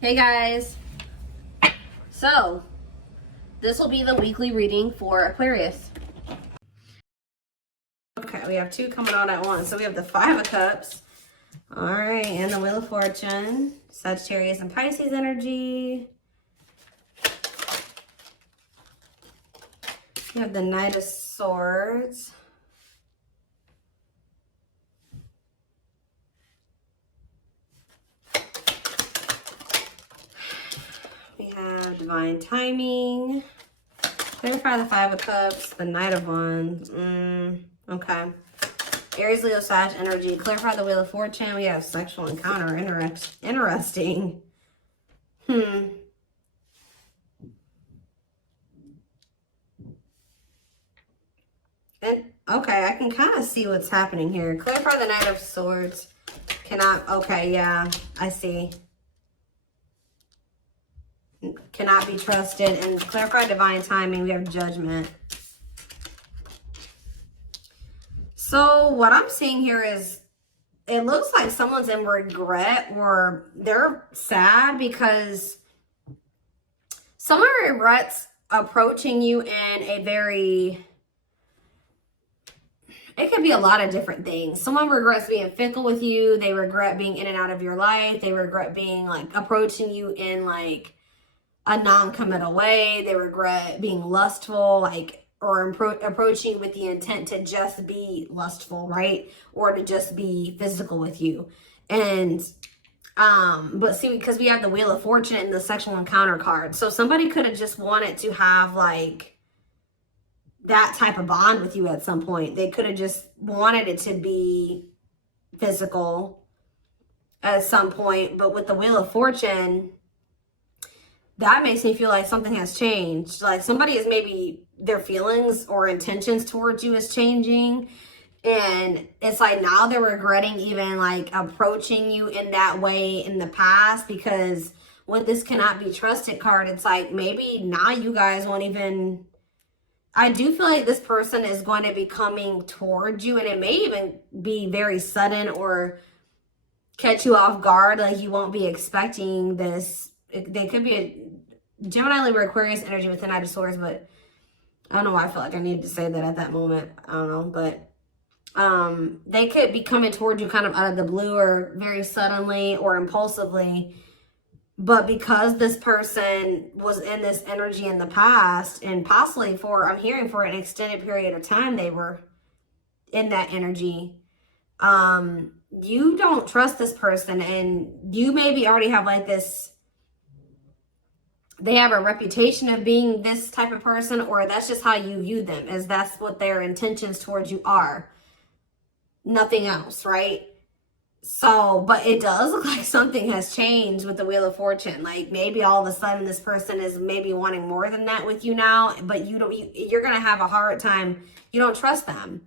Hey guys, so this will be the weekly reading for Aquarius. Okay, we have two coming on at once. So we have the Five of Cups, all right, and the Wheel of Fortune, Sagittarius and Pisces energy. We have the Knight of Swords. We have Divine Timing. Clarify the Five of Cups, the Knight of Wands. Okay. Aries, Leo, Sag energy. Clarify the Wheel of Fortune. We have sexual encounter. Interesting. And, okay, I can kind of see what's happening here. Clarify the Knight of Swords. Cannot, okay, yeah, I see. Cannot be trusted. And clarify Divine Timing. We have Judgment. So what I'm seeing here is it looks like someone's in regret or they're sad because someone regrets approaching you in a very, it could be a lot of different things. Someone regrets being fickle with you. They regret being in and out of your life. They regret being like approaching you in like a non-committal way. They regret being lustful, like, or approaching with the intent to just be lustful, right? Or to just be physical with you. And, but see, because we have the Wheel of Fortune and the sexual encounter card. So somebody could have just wanted to have like that type of bond with you at some point. They could have just wanted it to be physical at some point. But with the Wheel of Fortune, that makes me feel like something has changed. Like somebody is maybe their feelings or intentions towards you is changing. And it's like now they're regretting even like approaching you in that way in the past, because with this cannot be trusted card, it's like maybe now you guys won't even, I do feel like this person is going to be coming towards you, and it may even be very sudden or catch you off guard. Like you won't be expecting this. They could be a Gemini, Libra, Aquarius energy with the Knight of Swords, but I don't know why I feel like I needed to say that at that moment. I don't know, but they could be coming towards you kind of out of the blue or very suddenly or impulsively. But because this person was in this energy in the past, and possibly for, I'm hearing for an extended period of time, they were in that energy. You don't trust this person, and you maybe already have like this, they have a reputation of being this type of person, or that's just how you view them, as that's what their intentions towards you are. Nothing else, right? So, but it does look like something has changed with the Wheel of Fortune. Like maybe all of a sudden this person is maybe wanting more than that with you now, but you're going to have a hard time. You don't trust them.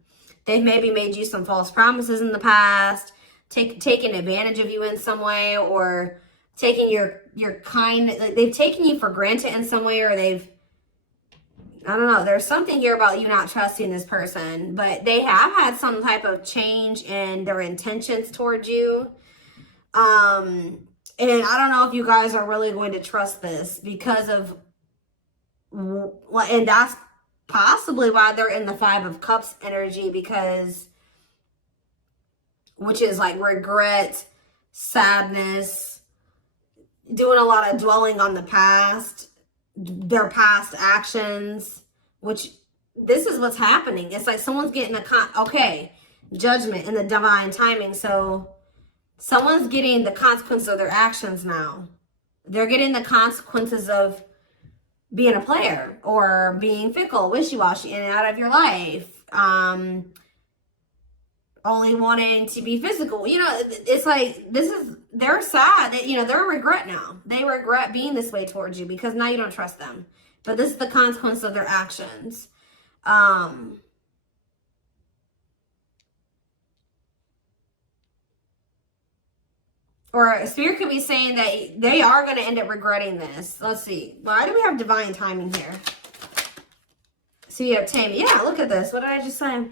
They've maybe made you some false promises in the past, taken advantage of you in some way, or taking your kind, like they've taken you for granted in some way, or they've, I don't know, there's something here about you not trusting this person, but they have had some type of change in their intentions towards you. And I don't know if you guys are really going to trust this because of, and that's possibly why they're in the Five of Cups energy, because, which is like regret, sadness, doing a lot of dwelling on the past, their past actions, which this is what's happening. It's like someone's getting judgment and the divine timing. So someone's getting the consequence of their actions now. They're getting the consequences of being a player or being fickle, wishy-washy, in and out of your life. Only wanting to be physical. You know, it's like, they're sad that, you know, they're regret now. They regret being this way towards you because now you don't trust them. But this is the consequence of their actions. Or Spirit could be saying that they are going to end up regretting this. Let's see. Why do we have divine timing here? So you have Taming. Yeah, look at this. What did I just say?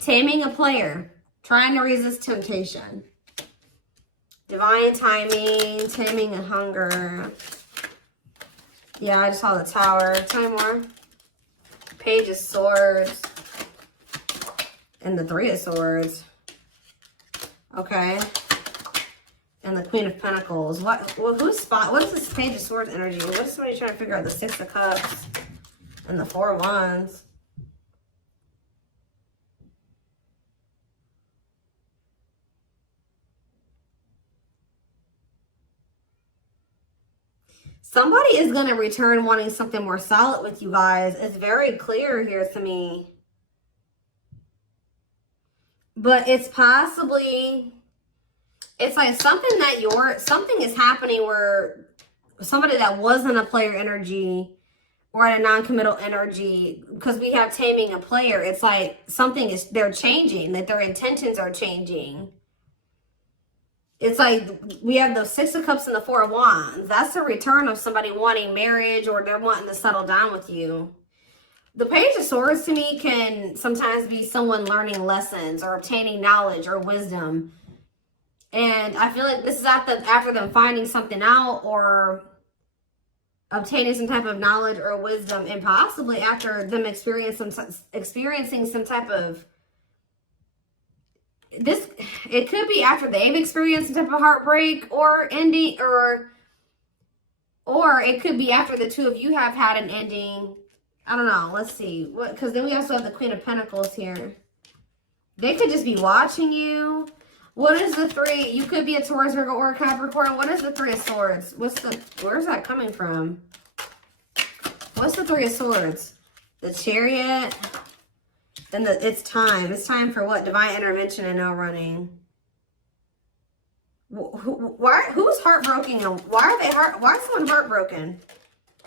Taming a player. Trying to resist temptation. Divine timing, taming and hunger. Yeah, I just saw the Tower. Tell me more. Page of Swords. And the Three of Swords. Okay. And the Queen of Pentacles. What is this Page of Swords energy? What is somebody trying to figure out? The Six of Cups. And the Four of Wands. Somebody is going to return wanting something more solid with you guys. It's very clear here to me. But it's possibly, it's like something is happening where somebody that wasn't a player energy or at a non-committal energy, because we have taming a player, it's like they're changing, that their intentions are changing. It's like we have the Six of Cups and the Four of Wands. That's the return of somebody wanting marriage, or they're wanting to settle down with you. The Page of Swords to me can sometimes be someone learning lessons or obtaining knowledge or wisdom. And I feel like this is after them finding something out or obtaining some type of knowledge or wisdom, and possibly after them experiencing some type of it could be after they've experienced some type of heartbreak or ending, or it could be after the two of you have had an ending. I don't know. Let's see. What? Because then we also have the Queen of Pentacles here. They could just be watching you. What is the three? You could be a Taurus, Virgo, or a Capricorn. What is the Three of Swords? Where's that coming from? What's the Three of Swords? The Chariot. Then it's time. It's time for what? Divine intervention and no running. Who's heartbroken? Why is someone heartbroken?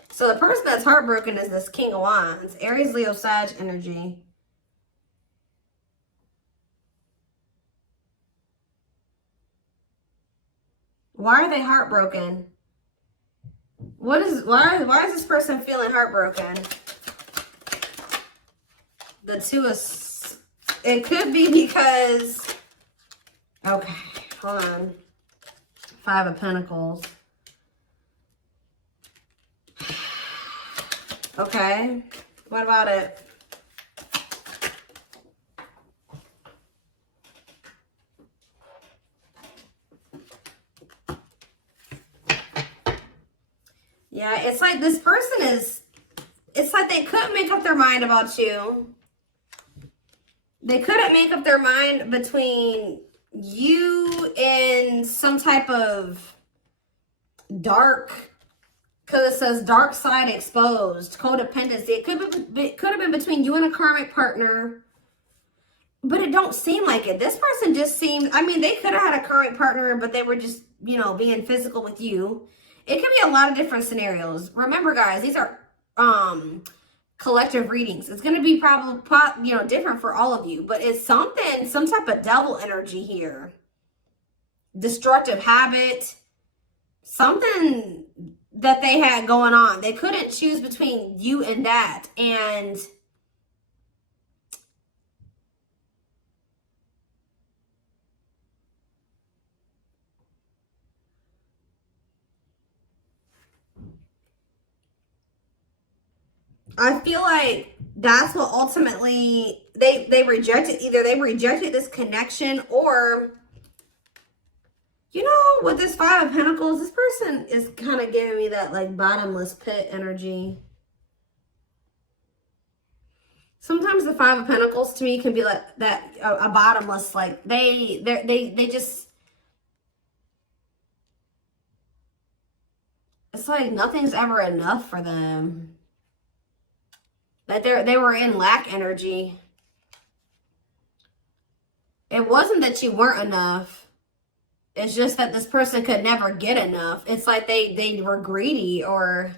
So the person that's heartbroken is this King of Wands. Aries, Leo, Sag energy. Why are they heartbroken? Why is this person feeling heartbroken? The Two of... It could be because... Okay, hold on. Five of Pentacles. Okay, what about it? Yeah, it's like this person is... It's like they couldn't make up their mind about you. They couldn't make up their mind between you and some type of dark, because it says dark side exposed, codependency. It could have been between you and a karmic partner, but it don't seem like it. This person just seemed, I mean, they could have had a karmic partner, but they were just, you know, being physical with you. It could be a lot of different scenarios. Remember, guys, these are collective readings. It's going to be probably, you know, different for all of you, but it's some type of devil energy here. Destructive habit, something that they had going on. They couldn't choose between you and that. And I feel like that's what ultimately they rejected. Either they rejected this connection, or, you know, with this Five of Pentacles, this person is kind of giving me that like bottomless pit energy. Sometimes the Five of Pentacles to me can be like that, a bottomless, like they just, it's like nothing's ever enough for them. Like they were in lack energy. It wasn't that you weren't enough. It's just that this person could never get enough. It's like they were greedy, or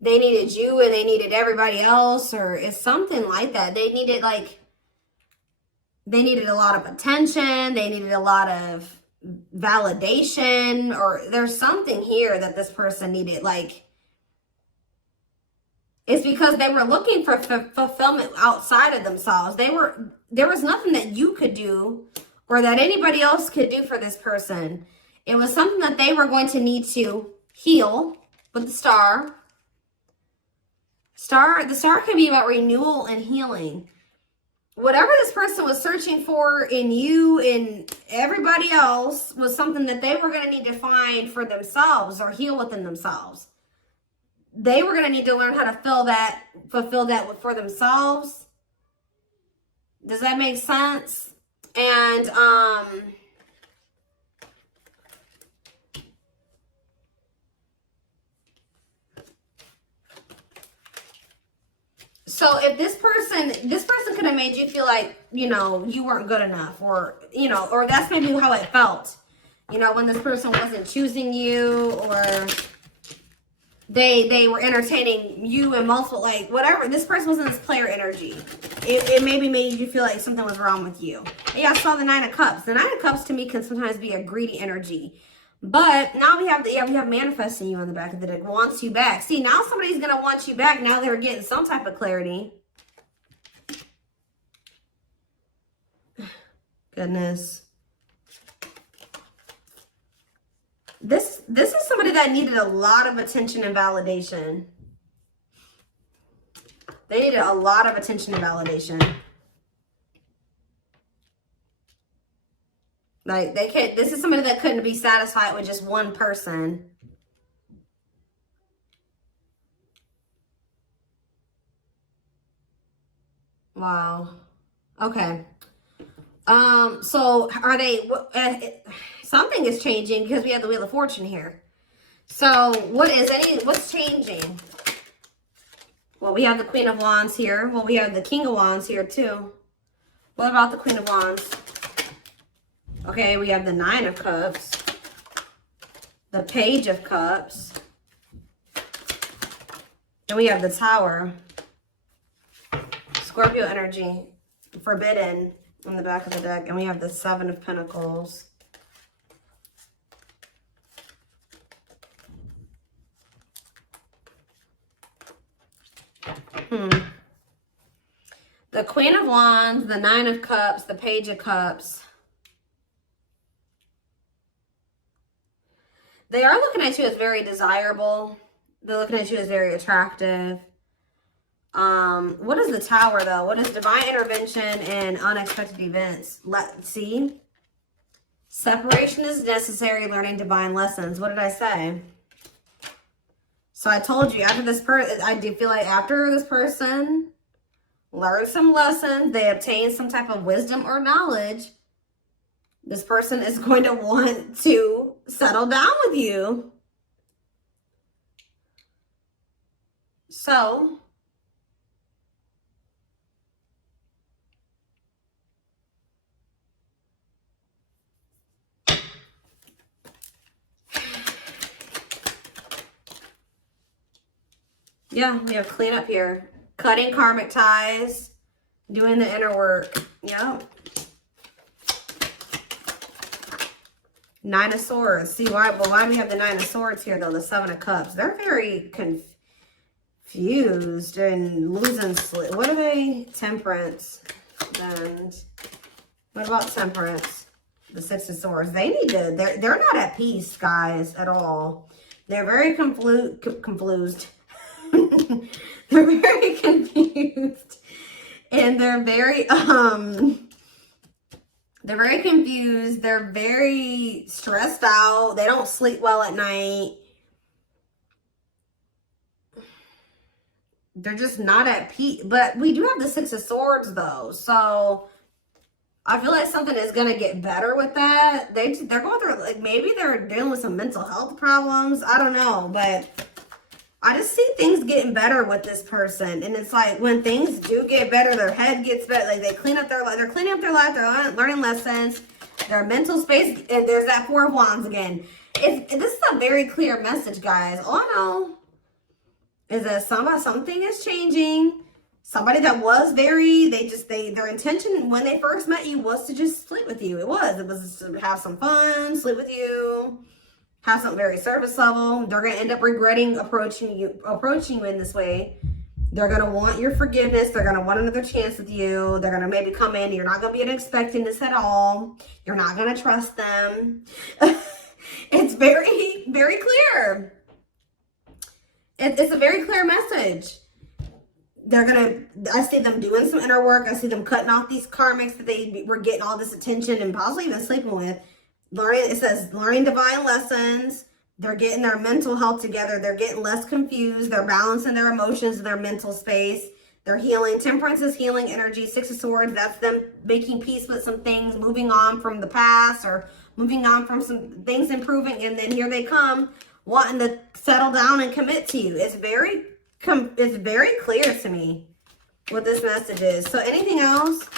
they needed you and they needed everybody else, or it's something like that. They needed a lot of attention. They needed a lot of validation, or there's something here that this person needed. Like, it's because they were looking for fulfillment outside of themselves. There was nothing that you could do or that anybody else could do for this person. It was something that they were going to need to heal with the star. The star can be about renewal and healing. Whatever this person was searching for in you and everybody else was something that they were going to need to find for themselves or heal within themselves. They were going to need to learn how to fulfill that for themselves. Does that make sense? And, so if this person could have made you feel like, you know, you weren't good enough, or, you know, or that's maybe how it felt, you know, when this person wasn't choosing you, or they were entertaining you in multiple, like, whatever. This person was in this player energy. It maybe made you feel like something was wrong with you. Yeah, I saw the Nine of Cups. The Nine of Cups to me can sometimes be a greedy energy. But now we have manifesting you on the back of the deck. Wants you back. See, now somebody's going to want you back. Now they're getting some type of clarity. Goodness. This is somebody that needed a lot of attention and validation. They needed a lot of attention and validation. Like, this is somebody that couldn't be satisfied with just one person. Wow. Okay. So are they, something is changing because we have the Wheel of Fortune here. So what's changing? Well, we have the Queen of Wands here. Well, we have the King of Wands here too. What about the Queen of Wands? Okay, we have the Nine of Cups, the Page of Cups, and we have the Tower. Scorpio energy, forbidden on the back of the deck, and we have the Seven of Pentacles. The Queen of Wands, the Nine of Cups, the Page of Cups. They are looking at you as very desirable. They're looking at you as very attractive. What is the Tower, though? What is divine intervention and unexpected events? Let's see. Separation is necessary, learning divine lessons. What did I say? So I told you, after this person, I do feel like after this person learned some lessons, they obtained some type of wisdom or knowledge, this person is going to want to settle down with you. So, yeah, we have cleanup here. Cutting karmic ties, doing the inner work. Yep. Nine of Swords. See, why do we have the Nine of Swords here, though? The Seven of Cups. They're very confused and losing sleep. What are they? Temperance. And what about Temperance? The Six of Swords. They need to, they're not at peace, guys, at all. They're very confused. They're very confused. And they're very confused. They're very stressed out. They don't sleep well at night. They're just not at peace. But we do have the Six of Swords, though. So I feel like something is going to get better with that. They're going through, like, maybe they're dealing with some mental health problems. I don't know. But I just see things getting better with this person. And it's like when things do get better, their head gets better. Like, they're cleaning up their life. They're learning lessons. Their mental space. And there's that Four of Wands again. This is a very clear message, guys. All I know is that something is changing. Somebody that was their intention when they first met you was to just sleep with you. It was to have some fun, sleep with you, have something very surface level. They're going to end up regretting approaching you in this way. They're going to want your forgiveness. They're going to want another chance with you. They're going to maybe come in. You're not going to be expecting this at all. You're not going to trust them. It's very, very clear. It's a very clear message. I see them doing some inner work. I see them cutting off these karmics that they were getting all this attention and possibly even sleeping with. It says learning divine lessons. They're getting their mental health together. They're getting less confused. They're balancing their emotions in their mental space. They're healing. Temperance is healing energy. Six of Swords, that's them making peace with some things, moving on from the past or moving on from some things improving. And then here they come wanting to settle down and commit to you. It's very clear to me what this message is. So anything else?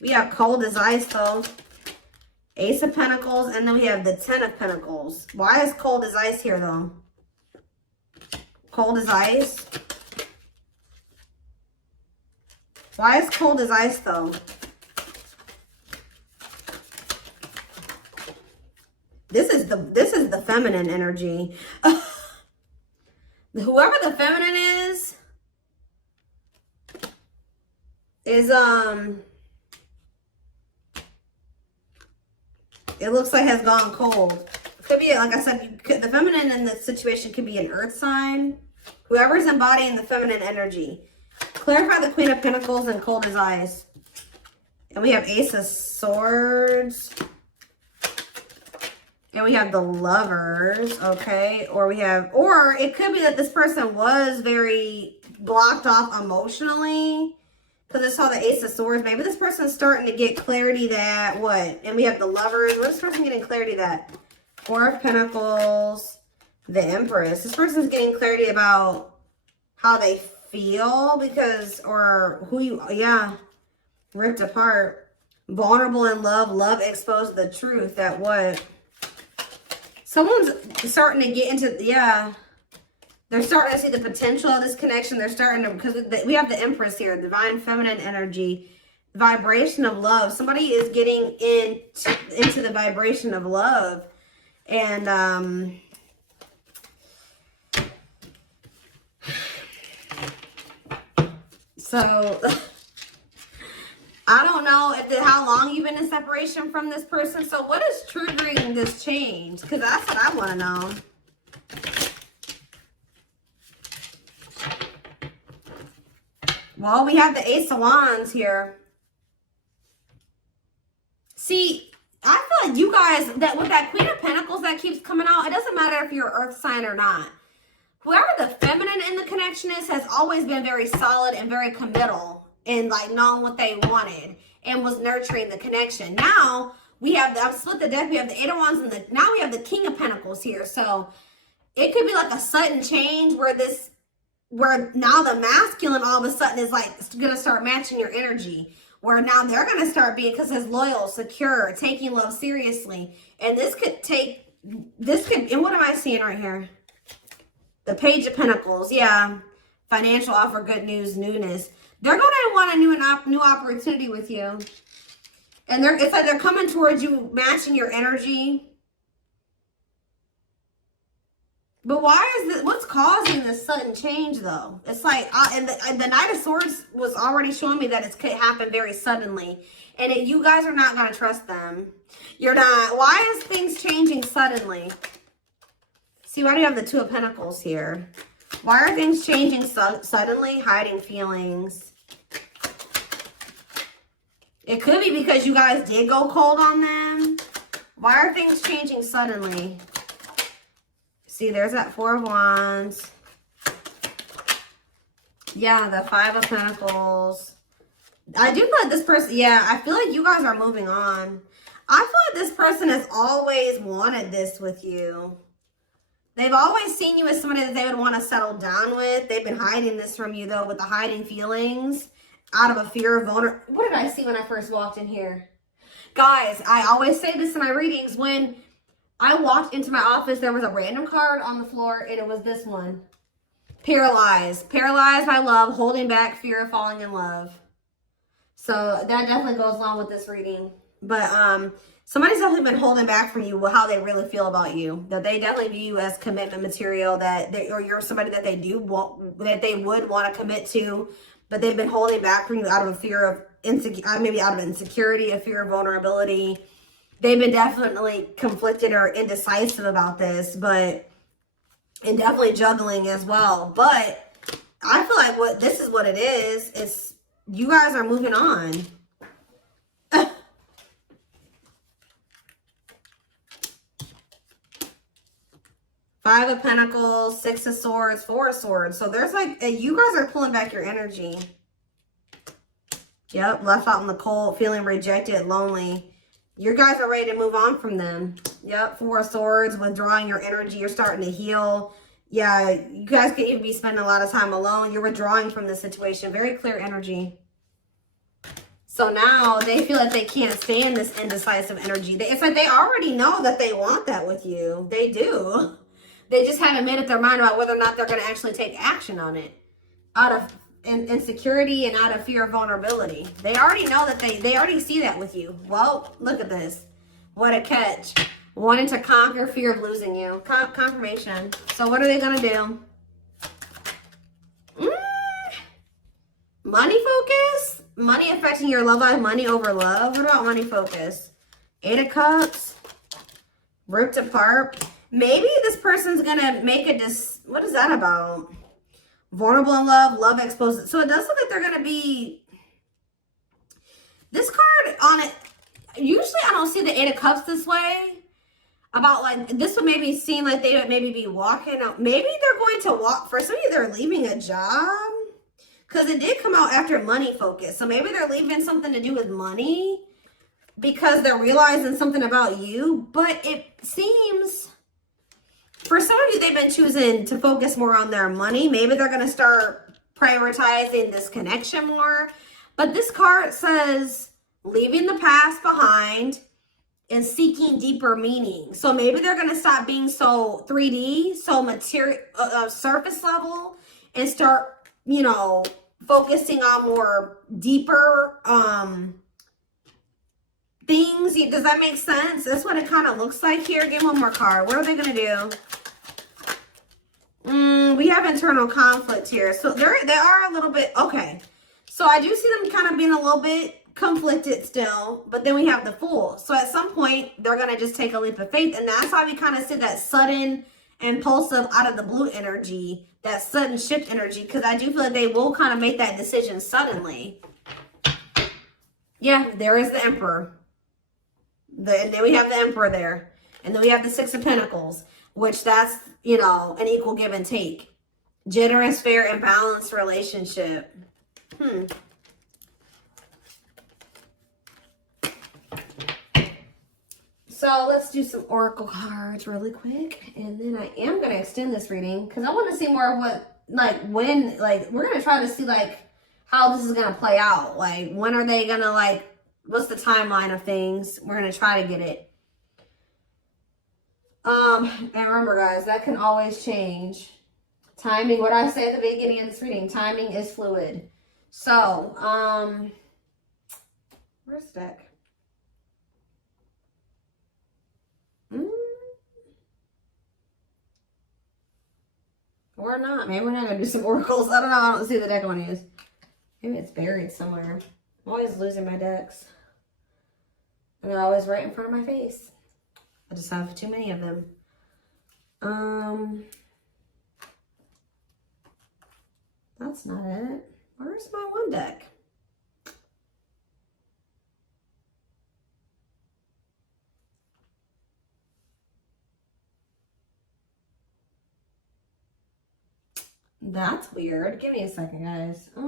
We have cold as ice though. Ace of Pentacles, and then we have the Ten of Pentacles. Why is cold as ice here though? Cold as ice. Why is cold as ice though? This is the feminine energy. Whoever the feminine is it looks like has gone cold. Could be, like I said, the feminine in this situation could be an earth sign. Whoever's embodying the feminine energy. Clarify the Queen of Pentacles and cold as ice. And we have Ace of Swords. And we have the Lovers, okay? Or it could be that this person was very blocked off emotionally. Because I saw the Ace of Swords. Maybe this person's starting to get clarity that, what? And we have the Lovers. What is this person getting clarity that? Four of Pentacles, the Empress. This person's getting clarity about how they feel because, or who you, yeah, ripped apart. Vulnerable in love. Love exposed the truth that what? Someone's starting to get into, yeah. They're starting to see the potential of this connection. They're starting to, because we have the Empress here, divine feminine energy, vibration of love. Somebody is getting into the vibration of love. And, so, I don't know how long you've been in separation from this person. So what is triggering this change? Because that's what I want to know. Well, we have the Ace of Wands here. See, I feel like you guys, that with that Queen of Pentacles that keeps coming out, it doesn't matter if you're an earth sign or not. Whoever the feminine in the connection is has always been very solid and very committal and like knowing what they wanted and was nurturing the connection. Now we have, I've split the deck, we have the Eight of Wands and now we have the King of Pentacles here. So it could be like a sudden change where now the masculine all of a sudden is like going to start matching your energy. Where now they're going to start being, because it's loyal, secure, taking love seriously. And and what am I seeing right here? The Page of Pentacles, yeah. Financial offer, good news, newness. They're going to want a new opportunity with you. And it's like they're coming towards you, matching your energy. But why is this, what's causing this sudden change though? It's like, and the Knight of Swords was already showing me that it could happen very suddenly. And you guys are not going to trust them. You're not. Why is things changing suddenly? See, why do you have the Two of Pentacles here? Why are things changing suddenly? Hiding feelings. It could be because you guys did go cold on them. Why are things changing suddenly? See, there's that Four of Wands. Yeah, the Five of Pentacles. I do feel like this person, yeah, I feel like you guys are moving on. I feel like this person has always wanted this with you. They've always seen you as somebody that they would want to settle down with. They've been hiding this from you, though, with the hiding feelings out of a fear of vulnerability. What did I see when I first walked in here? Guys, I always say this in my readings. When I walked into my office, there was a random card on the floor, and it was this one. Paralyzed. Paralyzed by love, holding back fear of falling in love. So that definitely goes along with this reading. But Somebody's definitely been holding back from you how they really feel about you. That they definitely view you as commitment material. Or you're somebody that they do want, that they would want to commit to, but they've been holding back from you out of a fear of maybe out of insecurity, a fear of vulnerability. They've been definitely conflicted or indecisive about this, and definitely juggling as well. But I feel like this is what it is. It's you guys are moving on. Five of Pentacles, Six of Swords, Four of Swords. So there's like, you guys are pulling back your energy. Yep, left out in the cold, feeling rejected, lonely. You guys are ready to move on from them. Yep, Four of Swords, withdrawing your energy. You're starting to heal. Yeah, you guys could even be spending a lot of time alone. You're withdrawing from the situation. Very clear energy. So now they feel like they can't stand this indecisive energy. It's like they already know that they want that with you. They do. They just haven't made up their mind about whether or not they're going to actually take action on it. Out of insecurity and out of fear of vulnerability. They already know that they already see that with you. Well, look at this. What a catch. Wanting to conquer fear of losing you. Confirmation. So what are they going to do? Money focus? Money affecting your love life. Money over love. What about money focus? Eight of Cups. Ripped apart. Maybe this person's going to make what is that about? Vulnerable in love, love exposed. So it does look like they're going to be, this card on it, usually I don't see the Eight of Cups this way. About like, this would maybe seem like they would maybe be walking out. Maybe they're going to walk, for some of you, they're leaving a job. Because it did come out after money focus. So maybe they're leaving something to do with money. Because they're realizing something about you. But it seems, for some of you, they've been choosing to focus more on their money. Maybe they're going to start prioritizing this connection more. But this card says, leaving the past behind and seeking deeper meaning. So maybe they're going to stop being so 3D, so material, surface level, and start, you know, focusing on more deeper things. Does that make sense? That's what it kind of looks like here. Give one more card. What are they going to do? We have internal conflict here. So they are a little bit, okay. So I do see them kind of being a little bit conflicted still, but then we have the Fool. So at some point, they're going to just take a leap of faith. And that's why we kind of see that sudden, impulsive, out of the blue energy, that sudden shift energy, because I do feel like they will kind of make that decision suddenly. Yeah, there is the Emperor. And then we have the Emperor there. And then we have the Six of Pentacles, which that's, you know, an equal give and take. Generous, fair, and balanced relationship. So let's do some oracle cards really quick. And then I am going to extend this reading because I want to see more of what, like, when, like, we're going to try to see, like, how this is going to play out. Like, when are they going to, like, what's the timeline of things? We're going to try to get it. And remember, guys, that can always change. Timing, what I say at the beginning of this reading, timing is fluid. So, where's the deck? Or not. Maybe we're not going to do some oracles. I don't know. I don't see the deck I want to use. Maybe it's buried somewhere. I'm always losing my decks. And they're always right in front of my face. I just have too many of them. That's not it. Where's my one deck? That's weird. Give me a second, guys. I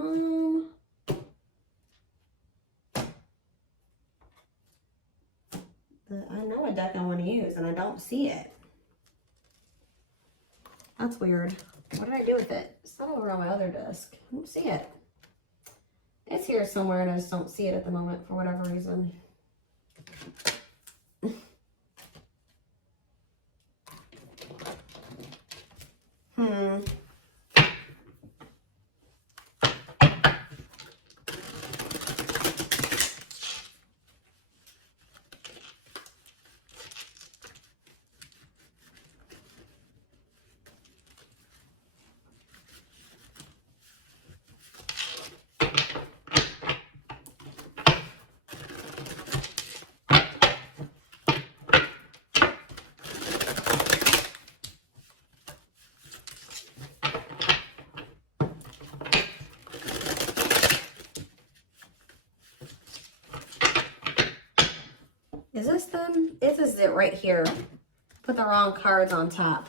know a deck I want to use, and I don't see it. That's weird. What did I do with it? It's not over on my other desk. I don't see it. It's here somewhere, and I just don't see it at the moment for whatever reason. Is this them? This is it right here. Put the wrong cards on top.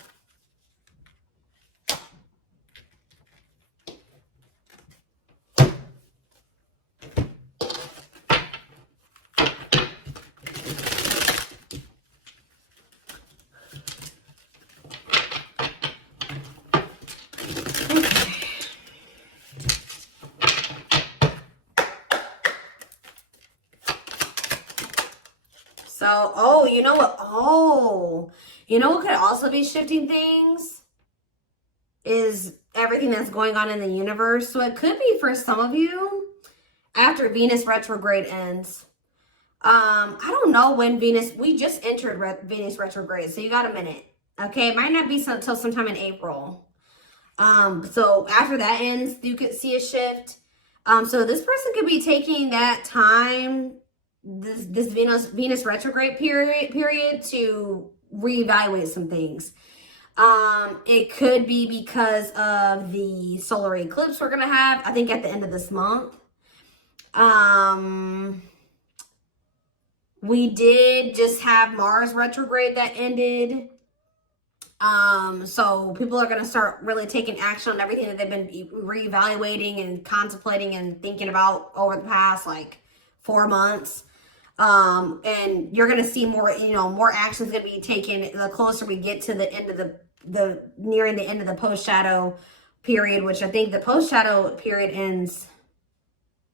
So, oh, you know what? Oh, you know what could also be shifting things is everything that's going on in the universe. So it could be for some of you after Venus retrograde ends. I don't know when Venus, we just entered Venus retrograde, so you got a minute. Okay, it might not be until sometime in April. So after that ends, you could see a shift. So this person could be taking that time, this Venus retrograde period to reevaluate some things. It could be because of the solar eclipse we're gonna have, I think at the end of this month. We did just have Mars retrograde that ended. So people are going to start really taking action on everything that they've been reevaluating and contemplating and thinking about over the past like 4 months. And you're going to see more, you know, more actions going to be taken the closer we get to the end of the nearing the end of the post shadow period, which I think the post shadow period ends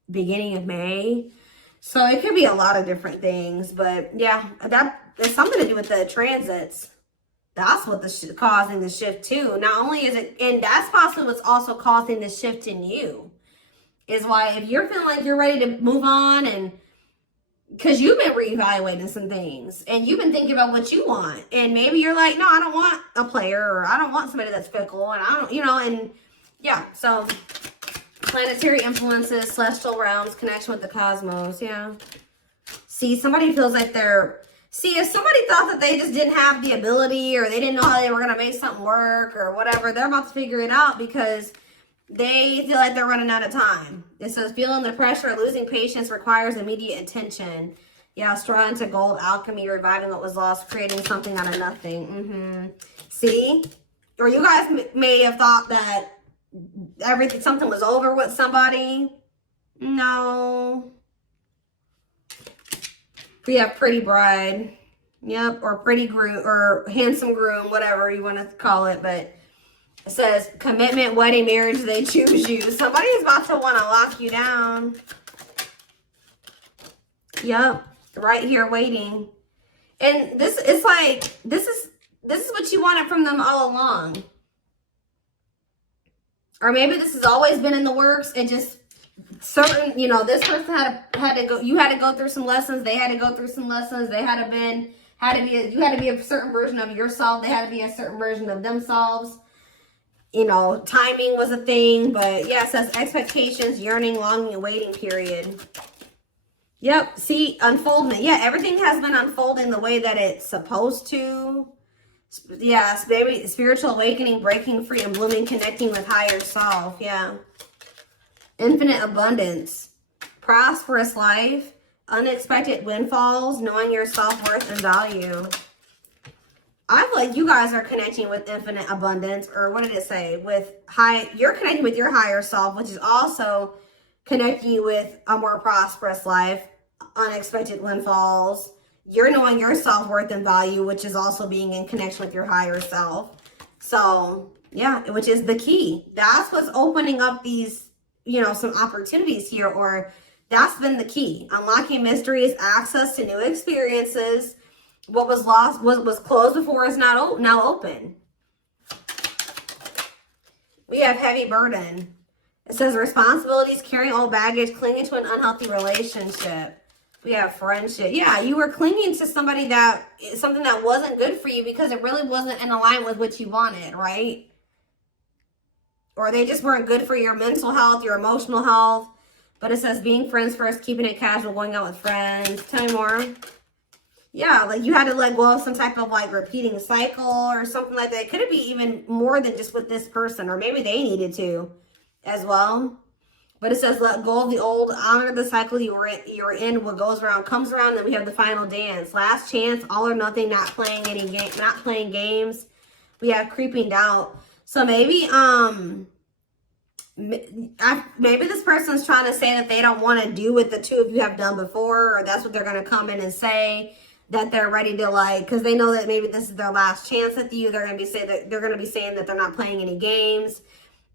beginning of May. So it could be a lot of different things, but yeah, that has something to do with the transits. That's what causing the shift too. Not only is it, and that's possibly what's also causing the shift in you, is why if you're feeling like you're ready to move on, and because you've been reevaluating some things and you've been thinking about what you want, and maybe you're like, no, I don't want a player, or I don't want somebody that's fickle, and I don't, you know, and yeah, so planetary influences, celestial realms, connection with the cosmos, yeah. See, somebody feels like they're, see, if somebody thought that they just didn't have the ability, or they didn't know how they were going to make something work or whatever, they're about to figure it out because they feel like they're running out of time. It says, feeling the pressure of losing patience requires immediate attention. Yeah, straw into gold, alchemy, reviving what was lost, creating something out of nothing. See? Or you guys may have thought that something was over with somebody. No. We have pretty bride. Yep, or pretty groom, or handsome groom, whatever you want to call it. But it says commitment, wedding, marriage, they choose you. Somebody's about to want to lock you down. Yep, right here waiting. And this is like, this is what you wanted from them all along. Or maybe this has always been in the works. It just certain, you know, this person had to go, you had to go through some lessons, they had to go through some lessons, you had to be a certain version of yourself, they had to be a certain version of themselves. You know, timing was a thing, but yeah, it says expectations, yearning, longing, and waiting period. Yep, see, unfoldment. Yeah, everything has been unfolding the way that it's supposed to. Yeah, baby, spiritual awakening, breaking free, and blooming, connecting with higher self. Yeah. Infinite abundance, prosperous life, unexpected windfalls, knowing your self-worth and value. I feel like you guys are connecting with infinite abundance, or what did it say? You're connecting with your higher self, which is also connecting you with a more prosperous life, unexpected windfalls. You're knowing your self-worth and value, which is also being in connection with your higher self. So, yeah, which is the key. That's what's opening up these, you know, some opportunities here, or that's been the key. Unlocking mysteries, access to new experiences. What was lost, what was closed before is now open. We have heavy burden. It says responsibilities, carrying old baggage, clinging to an unhealthy relationship. We have friendship. Yeah, you were clinging to something that wasn't good for you because it really wasn't in alignment with what you wanted, right? Or they just weren't good for your mental health, your emotional health. But it says being friends first, keeping it casual, going out with friends. Tell me more. Yeah, like you had to let go of some type of like repeating cycle or something like that. Could it be even more than just with this person? Or maybe they needed to as well. But it says, let go of the old, honor the cycle you're in. What goes around comes around. Then we have the final dance. Last chance, all or nothing, not playing any game, not playing games. We have creeping doubt. So maybe maybe this person's trying to say that they don't want to do what the two of you have done before, or that's what they're going to come in and say, that they're ready to, like, because they know that maybe this is their last chance with you. They're going to be saying that they're not playing any games.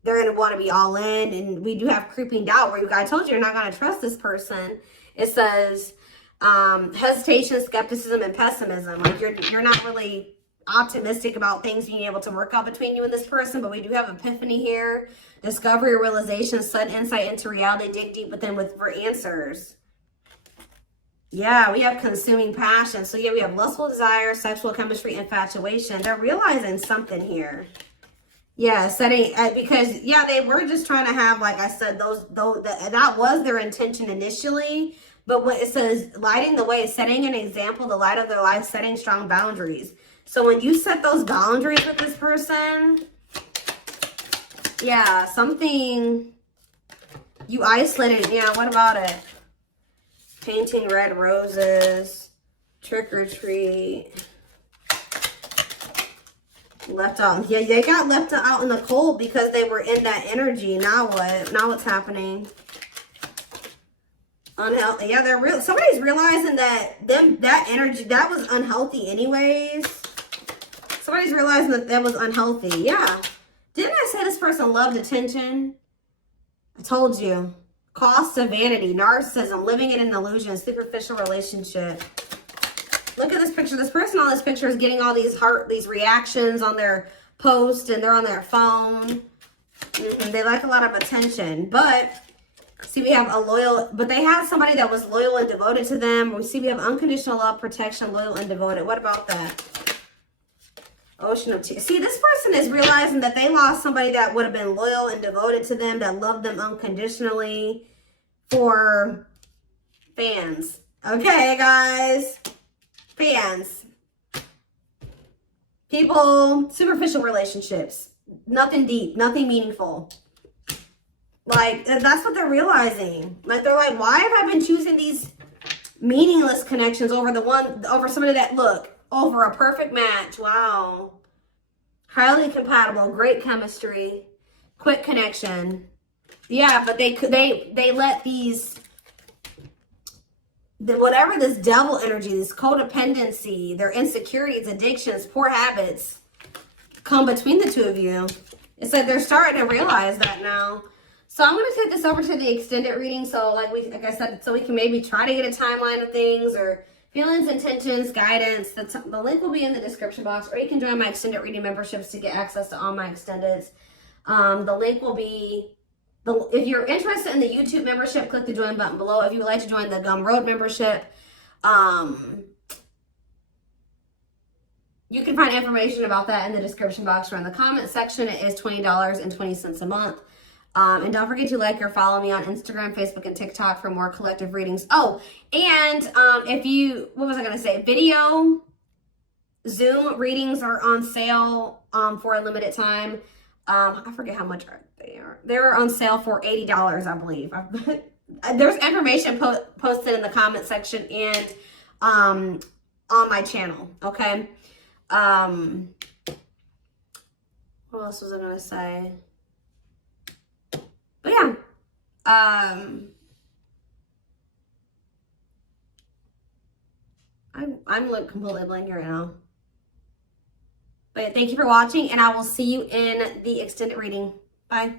They're going to want to be all in. And we do have creeping doubt, where I told you you're not going to trust this person. It says hesitation, skepticism, and pessimism. Like you're not really optimistic about things being able to work out between you and this person. But we do have epiphany here, discovery, realization, sudden insight into reality. Dig deep within for answers. Yeah, we have consuming passion. So yeah, we have lustful desire, sexual chemistry, infatuation. They're realizing something here. Yeah, setting, because yeah, they were just trying to have, like I said, that was their intention initially. But when it says lighting the way, setting an example, the light of their life, setting strong boundaries. So when you set those boundaries with this person, yeah, something you isolated. Yeah, what about it? Painting red roses, trick or treat. Left out. Yeah, they got left out in the cold because they were in that energy. Now what? Now what's happening? Unhealthy. Yeah, somebody's realizing that that energy, that was unhealthy anyways. Somebody's realizing that was unhealthy. Yeah. Didn't I say this person loved attention? I told you. Cost of vanity, narcissism, living in an illusion, superficial relationship. Look at this picture. This person on this picture is getting all these reactions on their post, and they're on their phone. They like a lot of attention. But see, we have but they had somebody that was loyal and devoted to them. We see we have unconditional love, protection, loyal and devoted. What about that? Ocean of tears. See, this person is realizing that they lost somebody that would have been loyal and devoted to them, that loved them unconditionally, for fans. Okay, guys. Fans. People, superficial relationships. Nothing deep, nothing meaningful. Like, that's what they're realizing. Like, they're like, why have I been choosing these meaningless connections over somebody that, look, over a perfect match? Wow. Highly compatible, great chemistry, quick connection. Yeah, but they let whatever this devil energy, this codependency, their insecurities, addictions, poor habits come between the two of you. It's like they're starting to realize that now. So I'm going to take this over to the extended reading. So like I said, so we can maybe try to get a timeline of things, or feelings, intentions, guidance. The link will be in the description box, or you can join my extended reading memberships to get access to all my extendeds. The link will be, if you're interested in the YouTube membership, click the join button below. If you would like to join the Gumroad membership, you can find information about that in the description box or in the comment section. It is $20.20 a month. And don't forget to like or follow me on Instagram, Facebook, and TikTok for more collective readings. Oh, and what was I going to say? Video Zoom readings are on sale for a limited time. I forget how much they are. They're on sale for $80, I believe. There's information posted in the comment section and on my channel, okay? What else was I going to say? But yeah, I'm like completely blank right now. But thank you for watching, and I will see you in the extended reading. Bye.